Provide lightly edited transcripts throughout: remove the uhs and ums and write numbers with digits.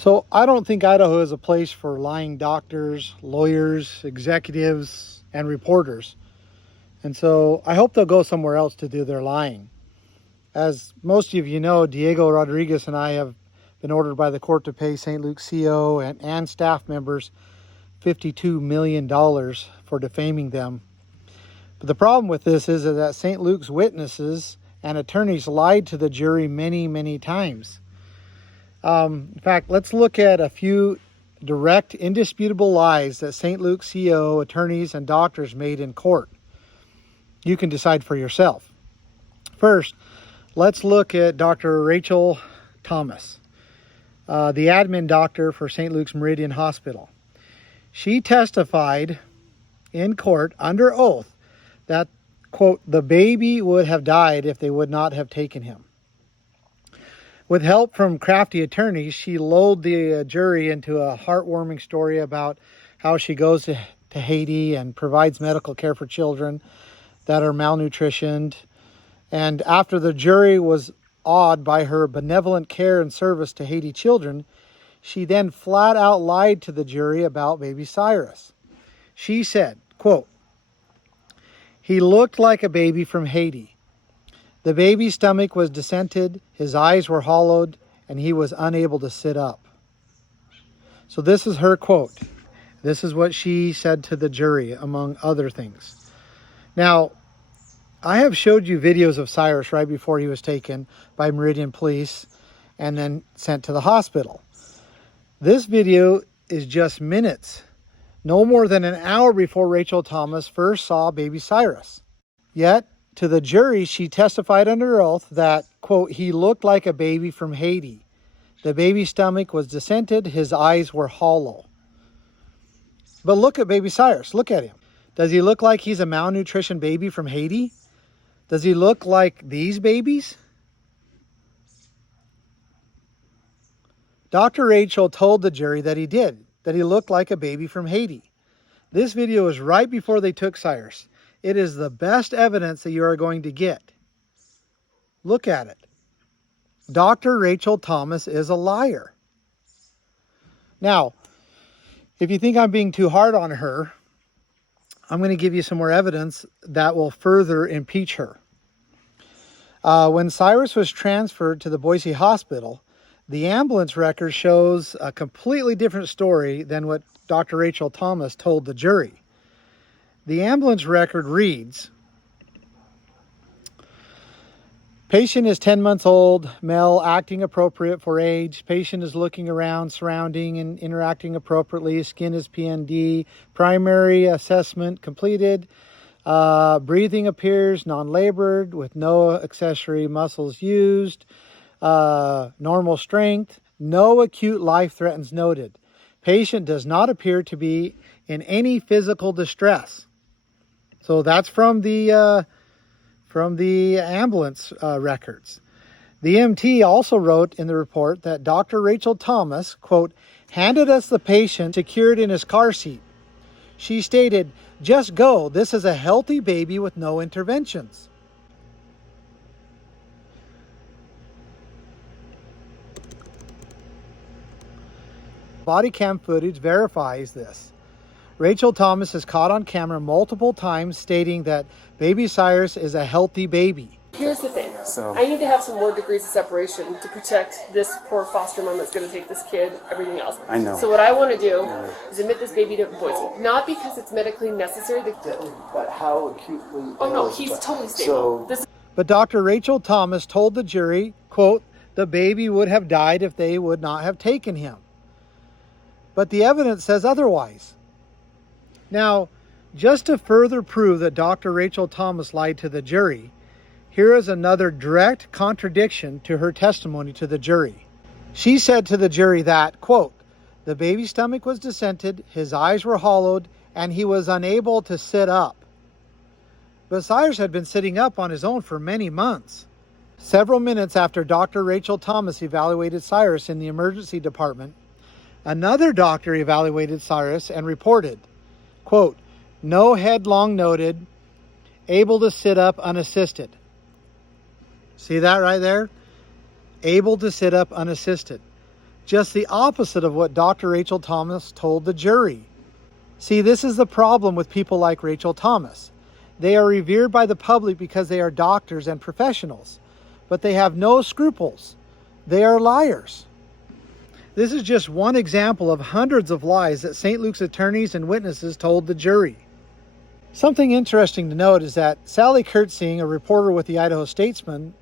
So I don't think Idaho is a place for lying doctors, lawyers, executives, and reporters. And so I hope they'll go somewhere else to do their lying. As most of you know, Diego Rodriguez and I have been ordered by the court to pay St. Luke's CO and staff members $52 million for defaming them. But the problem with this is that St. Luke's witnesses and attorneys lied to the jury many, many times. In fact, let's look at a few direct, indisputable lies that St. Luke's CO, attorneys, and doctors made in court. You can decide for yourself. First, let's look at Dr. Rachel Thomas, the admin doctor for St. Luke's Meridian Hospital. She testified in court under oath that, quote, the baby would have died if they would not have taken him. With help from crafty attorneys, she lulled the jury into a heartwarming story about how she goes to Haiti and provides medical care for children that are malnutritioned. And after the jury was awed by her benevolent care and service to Haiti children, she then flat out lied to the jury about baby Cyrus. She said, quote, he looked like a baby from Haiti. The baby's stomach was descended, his eyes were hollowed, and he was unable to sit up. So this is her quote. This is what she said to the jury, among other things. Now, I have showed you videos of Cyrus right before he was taken by Meridian Police and then sent to the hospital. This video is just minutes, no more than an hour before Rachel Thomas first saw baby Cyrus. Yet, to the jury, she testified under oath that, quote, he looked like a baby from Haiti. The baby's stomach was descended, his eyes were hollow. But look at baby Cyrus, look at him. Does he look like he's a malnutrition baby from Haiti? Does he look like these babies? Dr. Rachel told the jury that he did, that he looked like a baby from Haiti. This video is right before they took Cyrus. It is the best evidence that you are going to get. Look at it. Dr. Rachel Thomas is a liar. Now, if you think I'm being too hard on her, I'm going to give you some more evidence that will further impeach her. When Cyrus was transferred to the Boise Hospital, the ambulance record shows a completely different story than what Dr. Rachel Thomas told the jury. The ambulance record reads, patient is 10 months old, male, acting appropriate for age. Patient is looking around, surrounding, and interacting appropriately. Skin is PND. Primary assessment completed. Breathing appears non-labored with no accessory muscles used. Normal strength. No acute life threats noted. Patient does not appear to be in any physical distress. So that's from the ambulance records. The EMT also wrote in the report that Dr. Rachel Thomas, quote, handed us the patient secured in his car seat. She stated, just go, this is a healthy baby with no interventions. Body cam footage verifies this. Rachel Thomas is caught on camera multiple times stating that baby Cyrus is a healthy baby. Here's the thing. I need to have some more degrees of separation to protect this poor foster mom that's going to take this kid, everything else. I know. So what I want to do is admit this baby to Boise. Not because it's medically necessary. But how acutely... Oh no, he's totally stable. But Dr. Rachel Thomas told the jury, quote, the baby would have died if they would not have taken him. But the evidence says otherwise. Now, just to further prove that Dr. Rachel Thomas lied to the jury, here is another direct contradiction to her testimony to the jury. She said to the jury that, quote, the baby's stomach was descended, his eyes were hollowed, and he was unable to sit up. But Cyrus had been sitting up on his own for many months. Several minutes after Dr. Rachel Thomas evaluated Cyrus in the emergency department, another doctor evaluated Cyrus and reported, quote, no head long noted, able to sit up unassisted. See that right there? Able to sit up unassisted. Just the opposite of what Dr. Rachel Thomas told the jury. See, this is the problem with people like Rachel Thomas. They are revered by the public because they are doctors and professionals, but they have no scruples. They are liars. This is just one example of hundreds of lies that St. Luke's attorneys and witnesses told the jury. Something interesting to note is that Sally Kurtzing, a reporter with the Idaho Statesman,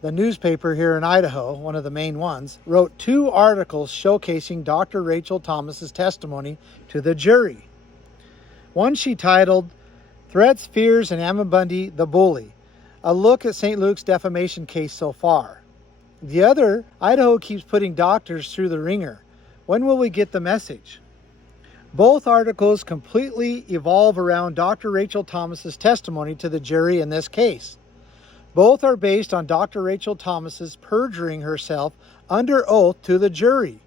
the newspaper here in Idaho, one of the main ones, wrote 2 articles showcasing Dr. Rachel Thomas's testimony to the jury. One she titled, Threats, Fears, and Ammon Bundy, the Bully, a look at St. Luke's defamation case so far. The other, Idaho keeps putting doctors through the ringer. When will we get the message? Both articles completely evolve around Dr. Rachel Thomas's testimony to the jury in this case. Both are based on Dr. Rachel Thomas's perjuring herself under oath to the jury.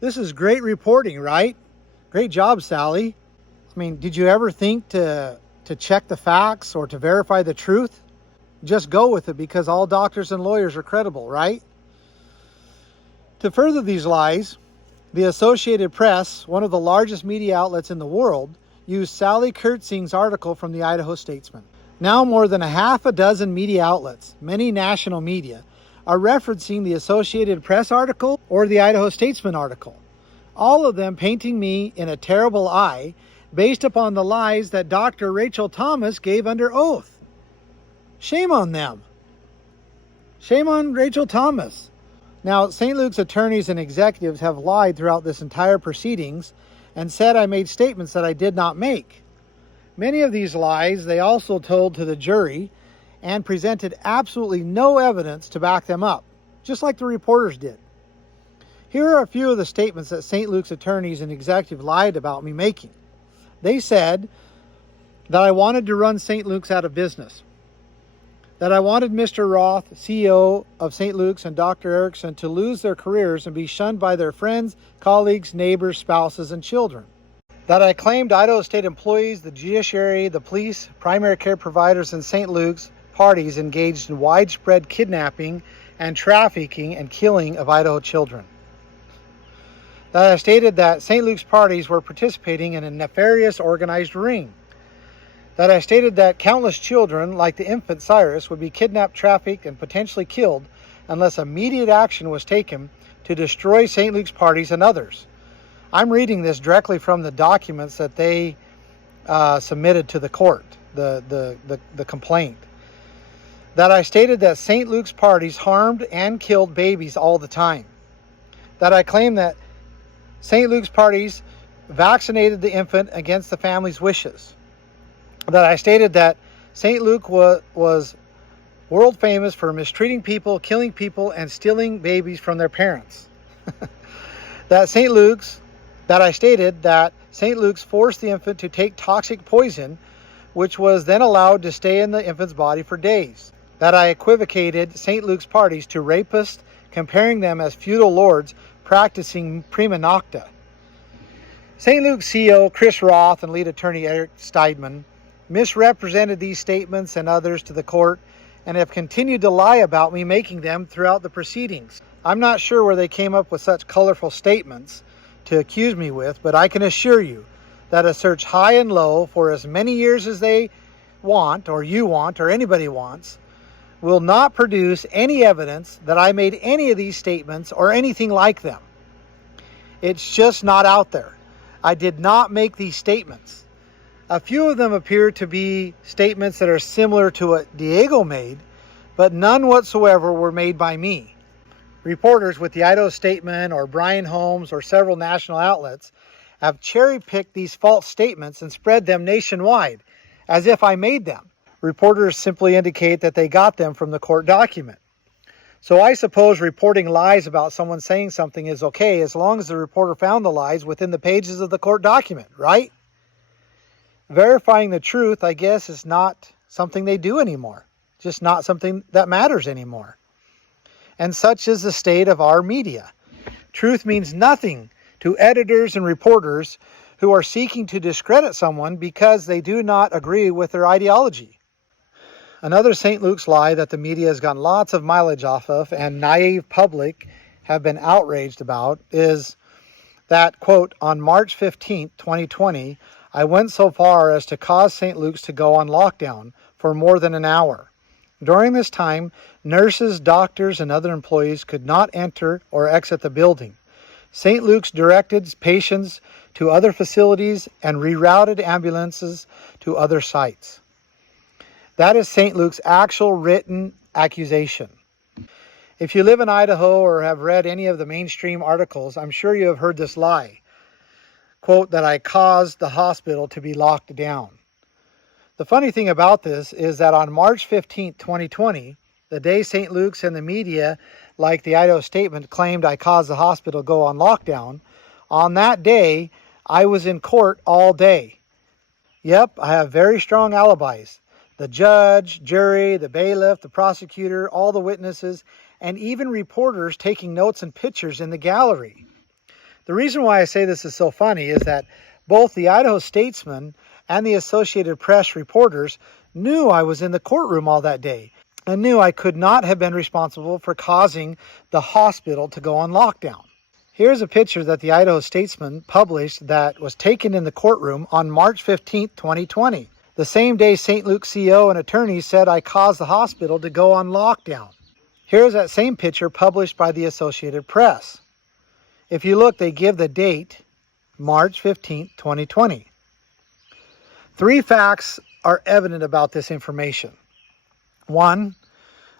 This is great reporting, right? Great job, Sally. I mean, did you ever think to check the facts or to verify the truth? Just go with it because all doctors and lawyers are credible, right? To further these lies, the Associated Press, one of the largest media outlets in the world, used Sally Kurtzing's article from the Idaho Statesman. Now more than a half a dozen media outlets, many national media, are referencing the Associated Press article or the Idaho Statesman article. All of them painting me in a terrible eye based upon the lies that Dr. Rachel Thomas gave under oath. Shame on them. Shame on Rachel Thomas. Now, St. Luke's attorneys and executives have lied throughout this entire proceedings and said I made statements that I did not make. Many of these lies they also told to the jury and presented absolutely no evidence to back them up, just like the reporters did. Here are a few of the statements that St. Luke's attorneys and executives lied about me making. They said that I wanted to run St. Luke's out of business, that I wanted Mr. Roth, CEO of St. Luke's, and Dr. Erickson to lose their careers and be shunned by their friends, colleagues, neighbors, spouses, and children. That I claimed Idaho State employees, the judiciary, the police, primary care providers, and St. Luke's parties engaged in widespread kidnapping and trafficking and killing of Idaho children. That I stated that St. Luke's parties were participating in a nefarious organized ring. That I stated that countless children, like the infant Cyrus, would be kidnapped, trafficked, and potentially killed unless immediate action was taken to destroy St. Luke's parties and others. I'm reading this directly from the documents that they submitted to the court, the complaint. That I stated that St. Luke's parties harmed and killed babies all the time. That I claimed that St. Luke's parties vaccinated the infant against the family's wishes. That I stated that St. Luke was world famous for mistreating people, killing people, and stealing babies from their parents. That I stated that St. Luke's forced the infant to take toxic poison, which was then allowed to stay in the infant's body for days. That I equivocated St. Luke's parties to rapists, comparing them as feudal lords practicing prima nocta. St. Luke's CEO Chris Roth and lead attorney Eric Steidman misrepresented these statements and others to the court and have continued to lie about me making them throughout the proceedings. I'm not sure where they came up with such colorful statements to accuse me with, but I can assure you that a search high and low for as many years as they want, or you want, or anybody wants, will not produce any evidence that I made any of these statements or anything like them. It's just not out there. I did not make these statements. A few of them appear to be statements that are similar to what Diego made, but none whatsoever were made by me. Reporters with the Idaho Statesman or Brian Holmes or several national outlets have cherry-picked these false statements and spread them nationwide, as if I made them. Reporters simply indicate that they got them from the court document. So I suppose reporting lies about someone saying something is okay as long as the reporter found the lies within the pages of the court document, right? Verifying the truth, I guess, is not something they do anymore. Just not something that matters anymore. And such is the state of our media. Truth means nothing to editors and reporters who are seeking to discredit someone because they do not agree with their ideology. Another St. Luke's lie that the media has gotten lots of mileage off of and naive public have been outraged about is that, quote, on March 15th, 2020, I went so far as to cause St. Luke's to go on lockdown for more than an hour. During this time, nurses, doctors, and other employees could not enter or exit the building. St. Luke's directed patients to other facilities and rerouted ambulances to other sites. That is St. Luke's actual written accusation. If you live in Idaho or have read any of the mainstream articles, I'm sure you have heard this lie. Quote, that I caused the hospital to be locked down. The funny thing about this is that on March 15, 2020, the day St. Luke's and the media, like the Idaho Statement, claimed I caused the hospital to go on lockdown, on that day, I was in court all day. Yep, I have very strong alibis. The judge, jury, the bailiff, the prosecutor, all the witnesses, and even reporters taking notes and pictures in the gallery. The reason why I say this is so funny is that both the Idaho Statesman and the Associated Press reporters knew I was in the courtroom all that day and knew I could not have been responsible for causing the hospital to go on lockdown. Here's a picture that the Idaho Statesman published that was taken in the courtroom on March 15, 2020, the same day St. Luke's CEO and attorneys said I caused the hospital to go on lockdown. Here's that same picture published by the Associated Press. If you look, they give the date, March 15, 2020. 3 facts are evident about this information. 1,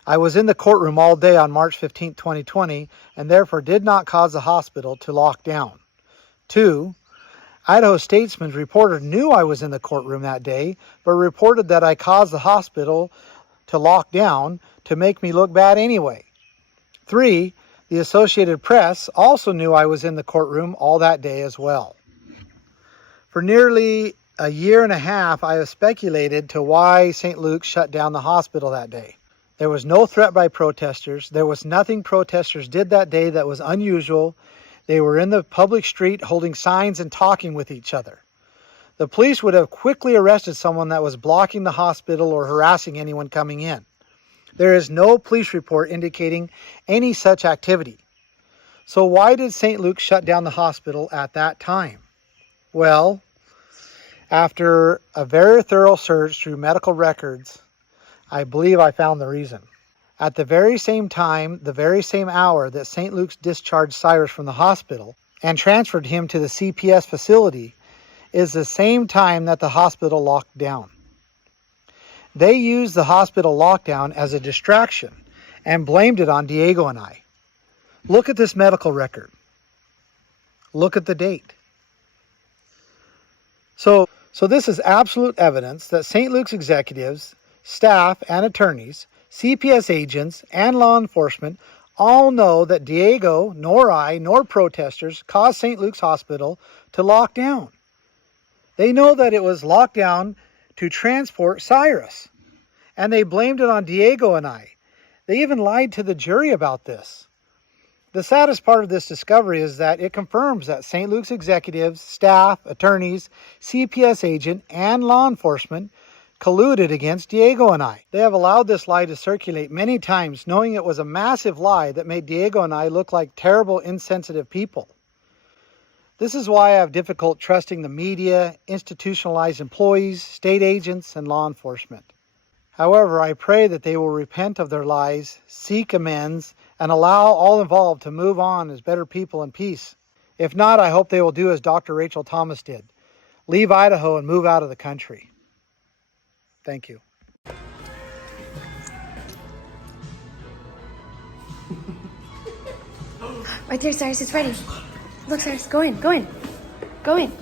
I was in the courtroom all day on March 15, 2020, and therefore did not cause the hospital to lock down. 2, Idaho Statesman's reporter knew I was in the courtroom that day, but reported that I caused the hospital to lock down to make me look bad anyway. 3, the Associated Press also knew I was in the courtroom all that day as well. For nearly a year and a half, I have speculated to why St. Luke's shut down the hospital that day. There was no threat by protesters. There was nothing protesters did that day that was unusual. They were in the public street holding signs and talking with each other. The police would have quickly arrested someone that was blocking the hospital or harassing anyone coming in. There is no police report indicating any such activity. So why did St. Luke's shut down the hospital at that time? Well, after a very thorough search through medical records, I believe I found the reason. At the very same time, the very same hour that St. Luke's discharged Cyrus from the hospital and transferred him to the CPS facility is the same time that the hospital locked down. They used the hospital lockdown as a distraction and blamed it on Diego and I. Look at this medical record. Look at the date. So this is absolute evidence that St. Luke's executives, staff, and attorneys, CPS agents, and law enforcement all know that Diego, nor I, nor protesters caused St. Luke's Hospital to lock down. They know that it was locked down to transport Cyrus, and they blamed it on Diego and I. They even lied to the jury about this. The saddest part of this discovery is that it confirms that St. Luke's executives, staff, attorneys, CPS agent, and law enforcement colluded against Diego and I. They have allowed this lie to circulate many times, knowing it was a massive lie that made Diego and I look like terrible, insensitive people. This is why I have difficult trusting the media, institutionalized employees, state agents, and law enforcement. However, I pray that they will repent of their lies, seek amends, and allow all involved to move on as better people in peace. If not, I hope they will do as Dr. Rachel Thomas did. Leave Idaho and move out of the country. Thank you. Right there, Cyrus, it's ready. Look, Cyrus, go in, go in. Go in.